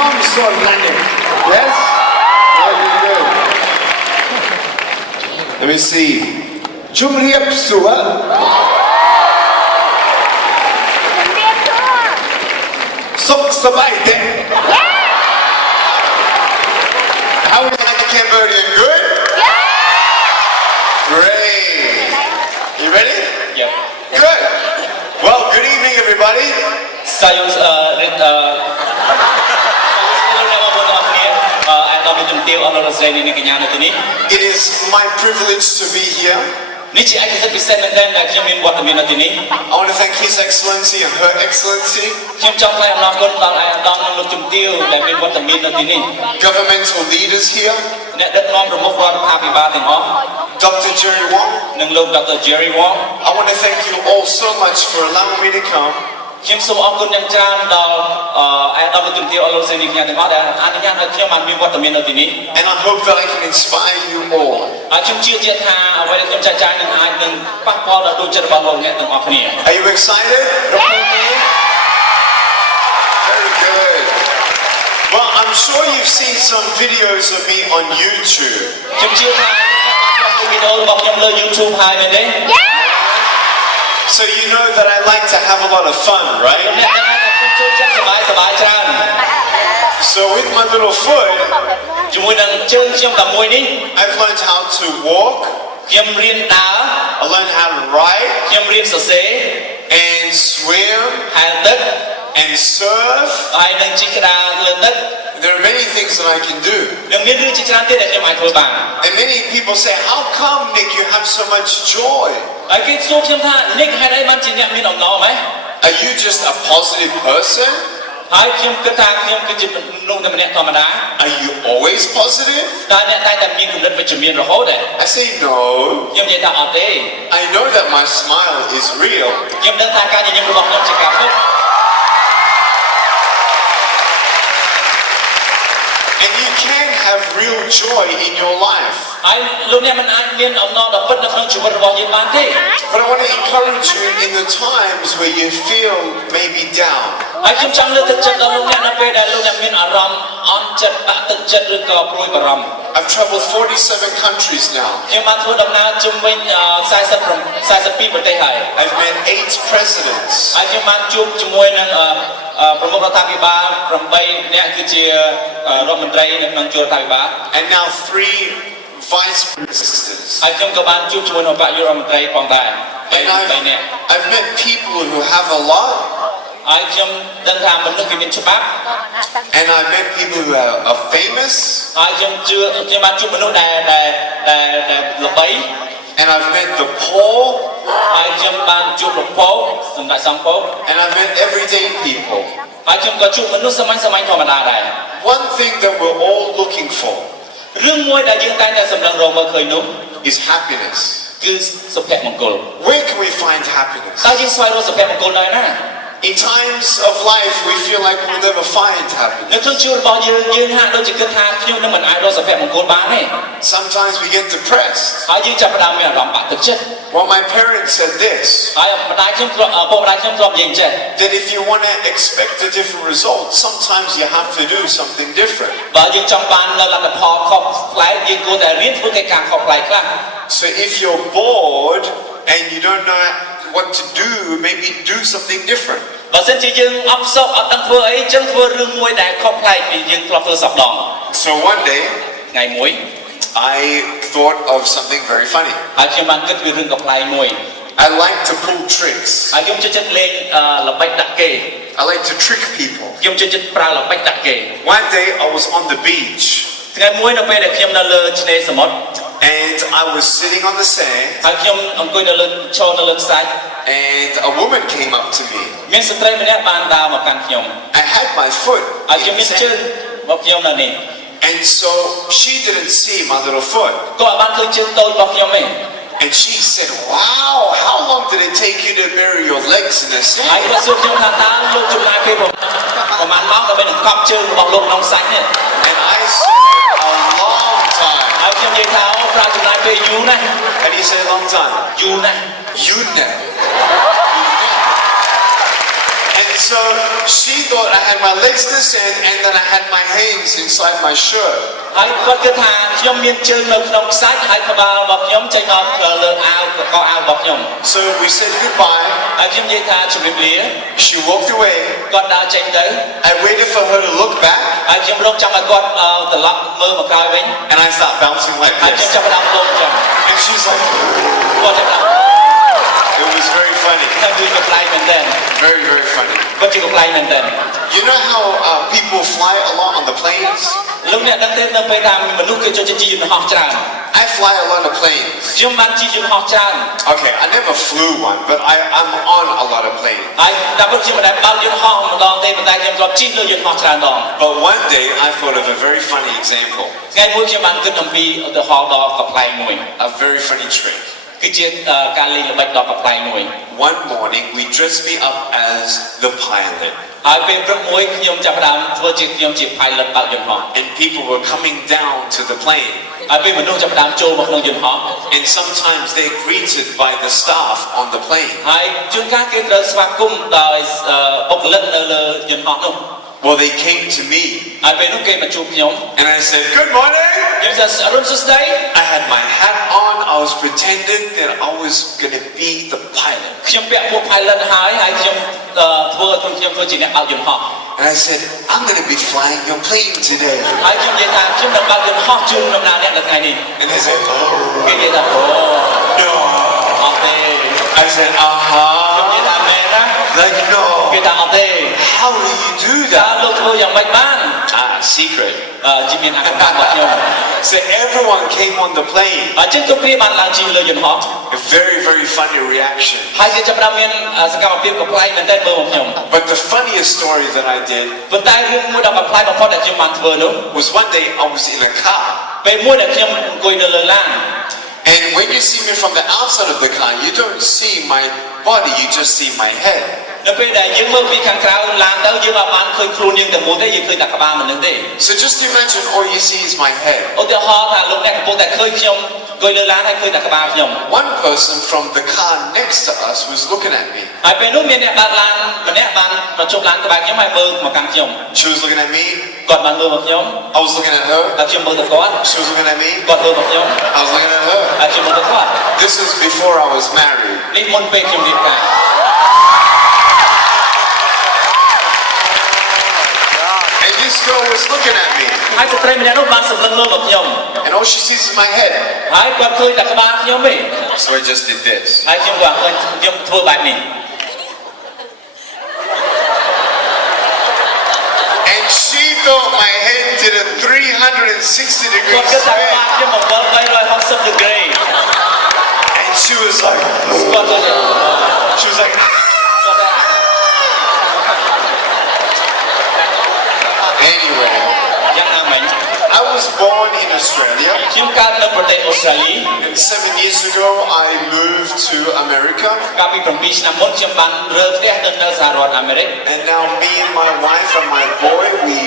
Phnom Son Landing. Yes? Very good. Let me see. Jumriap Suha. Sok Sabai Dek. How is that Cambodian? Good? Great. You ready? Yeah. Good. Well, good evening, everybody. It is my privilege to be here. I want to thank His Excellency and Her Excellency, governmental leaders here, Dr. Jerry Wong. I want to thank you all so much for allowing me to come. And I hope that I can inspire you all. Are you excited? Very good. Well, I'm sure you've seen some videos of me on YouTube. So you know that I like to have a lot of fun, right? So with my little foot, I've learned how to walk, I learned how to ride, and swim, and surf. There are many things that I can do. And many people say, how come, Nick, you have so much joy? Are you just a positive person? Are you always positive? I say no. I know that my smile is real. And you can have real joy in your life. But I want to encourage you in the times where you feel maybe down. I've traveled 47 countries now. I've met 8 presidents. And now 3 vice presidents. And I've met people who have a lot. And I've met people who are famous. And I've met the poor. And I've met everyday people. One thing that we're all looking for is happiness. Where can we find happiness? In times of life, we feel like we'll never find happiness. Sometimes we get depressed. Well, my parents said this, that if you want to expect a different result, sometimes you have to do something different. So if you're bored and you don't know what to do, maybe do something different. So one day, I thought of something very funny. I like to pull tricks. I like to trick people. One day I was on the beach. And I was sitting on the sand. And a woman came up to me. I had my foot in the sand. And so she didn't see my little foot. And she said, wow, how long did it take you to bury your legs in the sand? And I said, a long time. And he said, a long time. And so she thought I had my legs this end and then I had my hands inside my shirt. ហើយគាត់គិតថាខ្ញុំមានជើងនៅក្នុងខ្សាច់ហើយក្បាលរបស់ខ្ញុំចេញមកលើអាវកអាវរបស់ខ្ញុំ So we said goodbye. ហើយខ្ញុំនិយាយថាជម្រាបលា She walked away. គាត់ដើរចេញទៅ I waited for her to look back. ហើយខ្ញុំរកចាំឲ្យគាត់ត្រឡប់មើលមកក្រោយវិញ And I start bouncing like ហើយខ្ញុំ this. ចាប់ផ្ដើមលោតចឹង And she's like, គាត់ចាប់ផ្ដើម it was very funny. ហើយគឺកំ pl ែងមែនទែន Very, very funny. គាត់ជាកំ pl ែងមែនទែន You know how people fly a lot on the planes? លោកអ្នកដឹងទេនៅពេលដែលមនុស្សគេចូលជិះយន្តហោះច្រើន I fly a lot of planes. ខ្ញុំបានជិះយន្តហោះច្រើន Okay, I never flew one, but I'm on a lot of planes. ហើយតែពិតខ្ញុំមិនដែលបើកយន្តហោះម្ដងទេប៉ុន្តែខ្ញុំធ្លាប់ជិះលើយន្តហោះច្រើនដង But one day I thought of a very funny example. ថ្ងៃមួយខ្ញុំបានគិតអំពីឧទាហរណ៍ដ៏កំ pl ែងមួយ A very funny trick. គឺជាការលេងល្បិចដ៏កំ pl ែងមួយ One morning we dressed me up as the pilot. ហើយពេលព្រឹកមួយខ្ញុំចាប់ផ្ដើមធ្វើជាខ្ញុំជា pilot បើកយន្តហោះ And people were coming down to the plane. ហើយពេលមនុស្សចាប់ផ្ដើមចូលមកក្នុងយន្តហោះ And sometimes they're greeted by the staff on the plane. ហើយជួនកាលគេត្រូវស្វាគមន៍ដោយបុគ្គលិកនៅលើយន្តហោះនោះ Well, they came to me. ហើយពេលនោះគេមកជួបខ្ញុំ And I said, good morning. ខ្ញុំថាអរុនសួស្ដី I had my hat on. I was pretending that I was going to be the pilot. ខ្ញុំពាក់មួក pilot ហើយខ្ញុំធ្វើជាអ្នកបើកយន្តហោះ And I said, I'm going to be flying your plane today. ហើយខ្ញុំនិយាយថាខ្ញុំនឹងបើកយន្តហោះជូនដំណើរអ្នកនៅថ្ងៃនេះ And they said, oh, គេនិយាយថាអូ no. អត់ទេ I said, ខ្ញុំនិយាយថាមែនណា like no. គេថាអត់ទេ How will you do តើ that? លោកធ្វើយ៉ាងម៉េចបាន Secret. ជាមានអកម្មរបស់ខ្ញុំ So everyone came on the plane. អញ្ចឹងគ្រប់គ្នាបានឡើងជិះលើយន្តហោះ A very, very funny reaction. ហើយគេចាប់ផ្ដើមមានសកម្មភាពកំ pl ែងមែនទែនមើលមកខ្ញុំ But the funniest story that I did ប៉ុន្តែរឿងមួយដ៏កំ pl ែងបំផុតដែលខ្ញុំបានធ្វើនោះ was one day I was in a car. ពេលមួយដែលខ្ញុំអង្គុយនៅលើឡាន And when you see me from the outside of the car, you don't see my body, you just see my head. នៅពេលដែលយើងមើលពីខាងក្រៅឡានទៅយើងអត់បានឃើញខ្លួនយើងទាំងមូលទេយើងឃើញតែក្បាលមនុស្សទេ So just imagine all you see is my head. ឧទាហរណ៍ថាលោកអ្នកកំពុងតែឃើញខ្ញុំអង្គុយលើឡានហើយឃើញតែក្បាលខ្ញុំ One person from the car next to us was looking at me. ហើយពេលនោះមានអ្នកបើកឡានម្នាក់បានមកជប់ឡានក្បែរខ្ញុំហើយមើលមកកាន់ខ្ញុំ She was looking at me. គាត់បានមើលមកខ្ញុំ I was looking at her. ហើយខ្ញុំមើលទៅគាត់ She was looking at me. គាត់មើលមកខ្ញុំ I was looking at her. ហើយខ្ញុំមើលទៅគាត់ This was before I was married. នេះមុនពេលខ្ញុំរៀបការ And this girl was looking at me. ហើយស្ត្រីម្នាក់នោះបានសម្លឹងមើលមកខ្ញុំ And all she sees is my head. ហើយគាត់ឃើញតែក្បាលខ្ញុំទេ So I just did this. ហើយខ្ញុំគាត់ឃើញខ្ញុំធ្វើបែបនេះ And she thought my head did a 360 degree គាត់គិតថាក្បាល spin. ខ្ញុំមក360 degree And she was like, គាត់ទៅ she was like, anyway, យ៉ាងណាមិញ I was born in Australia. ខ្ញុំកើតនៅប្រទេសអូស្ត្រាលី And 7 years ago, I moved to America. កាលពី7ឆ្នាំមុនខ្ញុំបានរើផ្ទះនៅសហរដ្ឋអាមេរិក And now me and my wife and my boy, we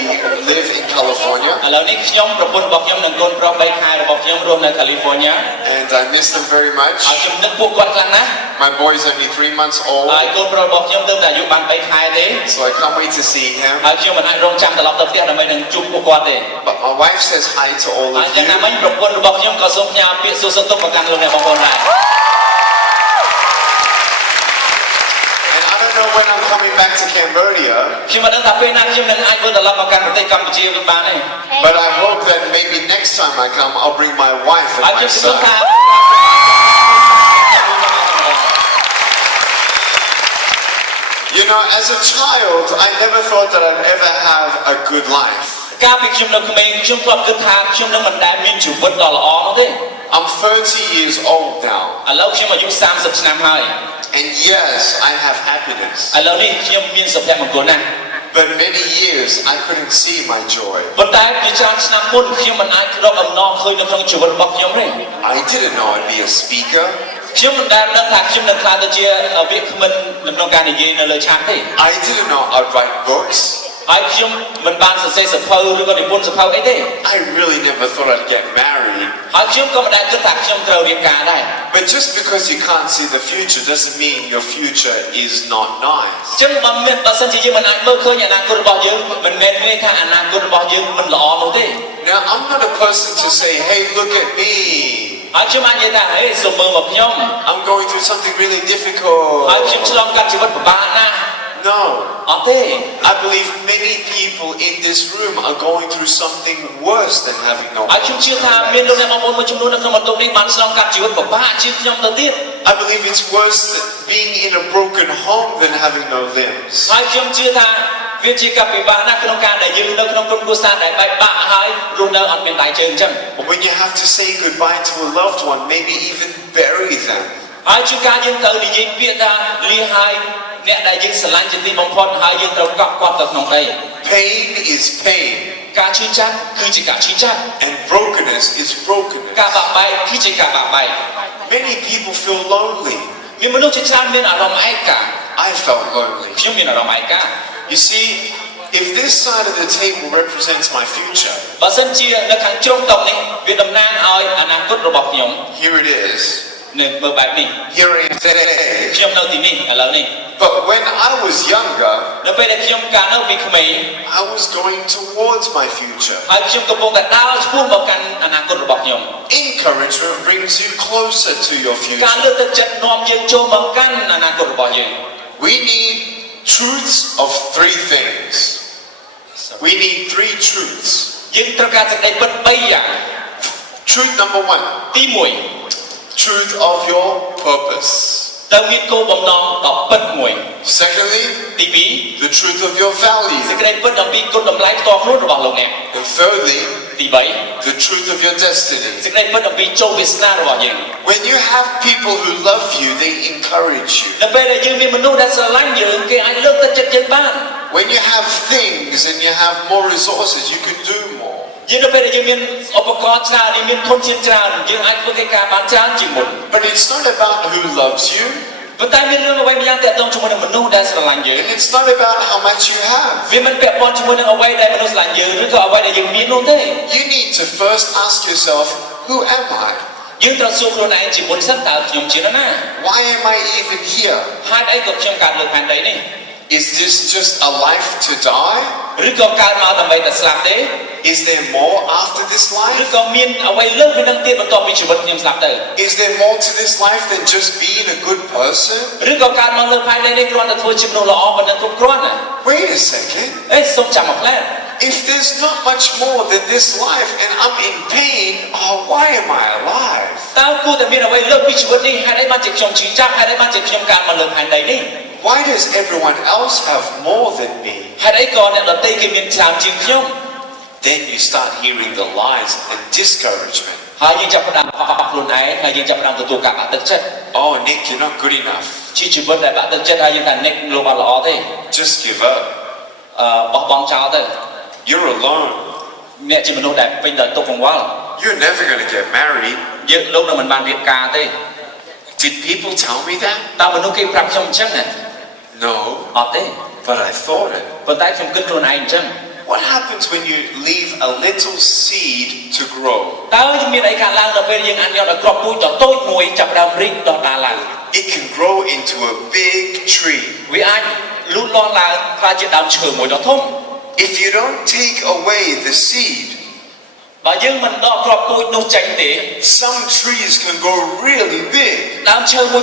live in California. ឥឡូវនេះខ្ញុំប្រពន្ធរបស់ខ្ញុំនិងកូនប្រុស3ខែរបស់ខ្ញុំរស់នៅ California And I miss them very ហើយ much. ខ្ញុំនឹកពួកគាត់ខ្លាំងណាស់ My boy is only 3 months ហើ old. យកូនប្រុសរបស់ខ្ញុំទើបតែអាយុបាន3ខែទេ So I can't wait to see him. ហើយខ្ញុំមិនអាចរងចាំត្រឡប់ទៅផ្ទះដើម្បីនឹងជួបពួកគាត់ទេ But my wife says hi to all ហើយ of យ៉ាងណា you. មិញប្រពន្ធរបស់ខ្ញុំក៏សូមផ្ញើពាក្យសួរសុខទុក្ខមកកាន់លោកអ្នកបងប្អូនដែរ And I don't know when I'm coming back to Cambodia, ខ្ញុំមិនដឹងថាពេលណាខ្ញុំនឹងអាចវិលត្រឡប់មកកាន់ប្រទេសកម្ពុជាវិញបានទេ but I hope that maybe next time I come, I'll bring my wife ហើយ and ខ្ញុំ my សង្ឃឹមថា son. You know, as a child, I never thought that I'd ever have a good life. កាលពីខ្ញុំនៅក្មេងខ្ញុំធ្លាប់គិតថាខ្ញុំនឹងមិនដែលមានជីវិតដ៏ល្អនោះទេ I'm 30 years old now. ឥឡូវខ្ញុំអាយុ30ឆ្នាំហើយ And yes, I have happiness. ឥឡូវនេះខ្ញុំមានសុភមង្គលណាស់ But many years, I couldn't see my joy. ប៉ុន្តែពីច្រើនឆ្នាំមុនខ្ញុំមិនអាចរកអំណរឃើញនៅក្នុងជីវិតរបស់ខ្ញុំទេ I didn't know I'd be a speaker. ខ្ញុំមិនដែលដឹងថាខ្ញុំនឹងក្លាយទៅជាវាគ្មិននៅក្នុងការនិយាយនៅលើឆាកទេ I didn't know I'd write books. ហើយខ្ញុំមិនបានសរសេរសភៅឬក៏និពន្ធសភៅអីទេ I really never thought I'd get married. ហើយខ្ញុំក៏មិនដែលគិតថាខ្ញុំត្រូវរៀបការដែរ But just because you can't see the future doesn't mean your future is not nice. ចឹងបើសិនជាយើងមិនអាចមើលឃើញអនាគតរបស់យើងមិនមែនមានថាអនាគតរបស់យើងមិនល្អនោះទេ Now, I'm not a person to say, hey, look at me. ហើយខ្ញុំអាចនិយាយថាហេសូមមើលមកខ្ញុំ I'm going through something really difficult. ហើយខ្ញុំឆ្លងកាត់ជីវិតពិបាកណាស់ No. អត់ទេ I believe many people in this room are going through something worse than having no ហើយខ្ញុំជឿថាមានលោកអ្នកបងប្អូនមួយចំនួននៅក្នុងបន្ទប់នេះបានឆ្លងកាត់ជីវិតពិបាកជាងខ្ញុំទៅទៀត I believe it's worse than being in a broken home than having no limbs. ហើយខ្ញុំជឿថាវាជាការពិបាកណាស់ក្នុងការដែលយើងនៅក្នុងក្រុមគ្រួសារដែលបែកបាក់ហើយរស់នៅអត់មានដៃជើងអញ្ចឹង When you have to say goodbye to a loved one, maybe even bury them. ហើយជួនកាលយើងត្រូវនិយាយពាក្យថាលាហើយអ្នកដែលយើងស្រឡាញ់ជាទីបំផុតហើយយើងត្រូវកប់គាត់ទៅក្នុងដី Pain is pain. ការឈឺចាប់គឺជាការឈឺចាប់ And brokenness is brokenness. ការបាក់បែកគឺជាការបាក់បែក Many people feel lonely. មានមនុស្សជាច្រើនមានអារម្មណ៍ឯកា I felt lonely. ខ្ញុំមានអារម្មណ៍ឯកា You see, if this side of the table represents my future, បើសិនជានៅខាងជ្រុងតុនេះវាតំណាងឲ្យអនាគតរបស់ខ្ញុំ here it is. នៅមើលបែបនេះ Here I am today. ខ្ញុំនៅទីនេះឥឡូវនេះ But when I was younger, នៅពេលដែលខ្ញុំកាលនៅពីក្មេង I was going towards my future. ហើយខ្ញុំកំពុងតែដើរឆ្ពោះមកកាន់អនាគតរបស់ខ្ញុំ Encouragement brings you closer to your ការ future. លើកទឹកចិត្តនាំយើងចូលមកកាន់អនាគតរបស់យើង We need truths of three things. We need three truths. យើងត្រូវការសេចក្តីពិត3យ៉ាង Truth number one, ទីtruth of your purpose. 1ត្រូវមានគោលបំណងដ៏ពិតមួយ Secondly, ទី the truth of your 2 value. សេចក្តីពិតអំពីគុណតម្លៃផ្ទាល់ខ្លួនរបស់លោកអ្នក And thirdly, ទី the truth of your 3 destiny. សេចក្តីពិតអំពីជោគវាសនារបស់យើង When you have people who love you, they encourage you. នៅពេលដែលយើងមានមនុស្សដែលស្រឡាញ់យើងគេអាចលើកទឹកចិត្តយើងបាន When you have things and you have more resources, you can do more. យើងនៅពេលដែលយើងមានឧបករណ៍ច្រើនមានធនធានច្រើនយើងអាចធ្វើកិច្ចការបានច្រើនជាងមុន But it's not about who loves you, ប៉ុន្តែមានរឿងអ្វីម្យ៉ាងទាក់ទងជាមួយនឹងមនុស្សដែលស្រឡាញ់យើង and it's not about how much you have. វាមិនពាក់ព័ន្ធជាមួយនឹងអ្វីដែលមនុស្សស្រឡាញ់យើងឬក៏អ្វីដែលយើងមាននោះទេ You need to first ask yourself, who am I? យើងត្រូវសួរខ្លួនឯងជាមុនសិនតើខ្ញុំជានរណា Why am I even here? ហេតុអីក៏ខ្ញុំកើតលើផែនដីនេះ Is this just a life to die? ឬក៏កើតមកដើម្បីតែស្លាប់ទេ Is there more after this ឬ life? ក៏មានអ្វីលើសពីនឹងទៀតបន្ទាប់ពីជីវិតខ្ញុំស្លាប់ទៅ Is there more to this life than just being a good person? ឬក៏កើតមកលើផែនដីនេះគ្រាន់តែធ្វើជាមនុស្សល្អប៉ុណ្ណឹងគ្រប់គ្រាន់ណា Wait a second. អេសូមចាំមកផ្លែត If there's not much more than this life and I'm in pain, why am I alive? តើគួរតែមានអ្វីលើសពីជីវិតនេះហេតុអីបានជាខ្ញុំឈឺចាប់ហេតុអីបានជាខ្ញុំកើតមកលើផែនដីនេះ Why does everyone else have more than me? ហេតុអីក៏អ្នកដទៃគេមានច្រើនជាងខ្ញុំ Then you start hearing the lies and discouragement. ហើយយើងចាប់ផ្ដើមអស់ខ្លួនឯងហើយយើងចាប់ផ្ដើមទទួលការបាក់ទឹកចិត្ត Oh, Nick, you're not good enough. ជាជីវិតដែលបាក់ទឹកចិត្តហើយយើងថាអ្នកលោកអត់ល្អទេ Just give up. បោះបង់ចោលទៅ You're alone. អ្នកជាមនុស្សដែលពេញដោយទុក្ខកង្វល់ You're never going to get married. យើងលោកនឹងមិនបានរៀបការទេ Did people tell me that? តើមនុស្សគេប្រាប់ខ្ញុំអញ្ចឹងណា No, អត់ទេ but I thought it. ប៉ុន្តែខ្ញុំគិតខ្លួនឯងអញ្ចឹង What happens when you leave a little seed to grow? តើមានអីកើតឡើងដល់ពេលយើងអនុញ្ញាតឲ្យគ្រាប់ពូជដ៏តូចមួយចាប់ផ្ដើមរីកដុះដាលឡើង It can grow into a big tree. វាអាចលូតលាស់ឡើងក្លាយជាដើមឈើមួយដ៏ធំ If you don't take away the seed, បើយើងមិនដកគ្រាប់ពូជនោះចេញទេ some trees can grow really big. ដើមឈើមួយ